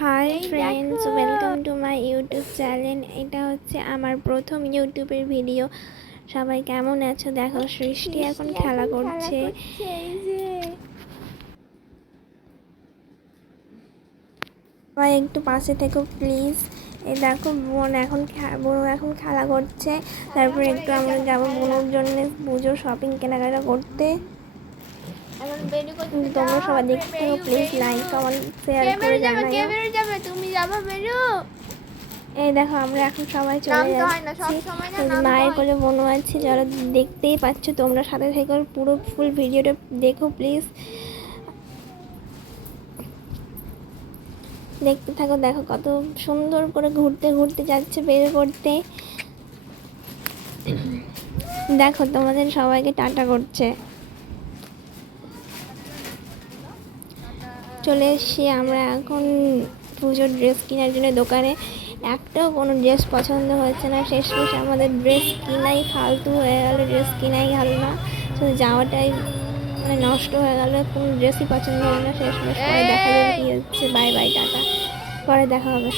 Hi friends, welcome to my YouTube channel. এটা হচ্ছে আমার প্রথম ইউটিউবের ভিডিও। সবাই কেমন আছো? দেখো সৃষ্টি এখন খেলা করছে। সবাই একটু পাশে থেকো প্লিজ। এই দেখো বোন এখন খেলা করছে। তারপরে একটু আমরা যাবো বোনের জন্য পুজোর শপিং কেনাকাটা করতে। তোমরা সবাই দেখতে থাকো প্লিজ, লাইক কমেন্ট শেয়ার করে জানাও। তুমি যাবে বেরো। এই দেখো আমরা এখন সবাই চলে যাচ্ছি। মায়ের কোলে বোনও আছে, যারা দেখতেই পাচ্ছ। তোমরা সাথে থেকে পুরো ফুল ভিডিওটা দেখো প্লিজ, দেখতে থাকো। দেখো কত সুন্দর করে ঘুরতে ঘুরতে যাচ্ছে বের করতে। দেখো তোমাদের সবাইকে টাটা করছে। চলে এসছি আমরা এখন পুজোর ড্রেস কেনার জন্য দোকানে। একটাও কোনো ড্রেস পছন্দ হচ্ছে না। শেষমেশ আমাদের ড্রেস কিনাই ফালতু হয়ে গেল, ড্রেস কিনাই গেল না, শুধু যাওয়াটাই মানে নষ্ট হয়ে গেল। কোনো ড্রেসই পছন্দ হলো না। শেষমেশ পরে দেখা যাবে কী হচ্ছে। বাই বাই, টাটা, পরে দেখা হবে।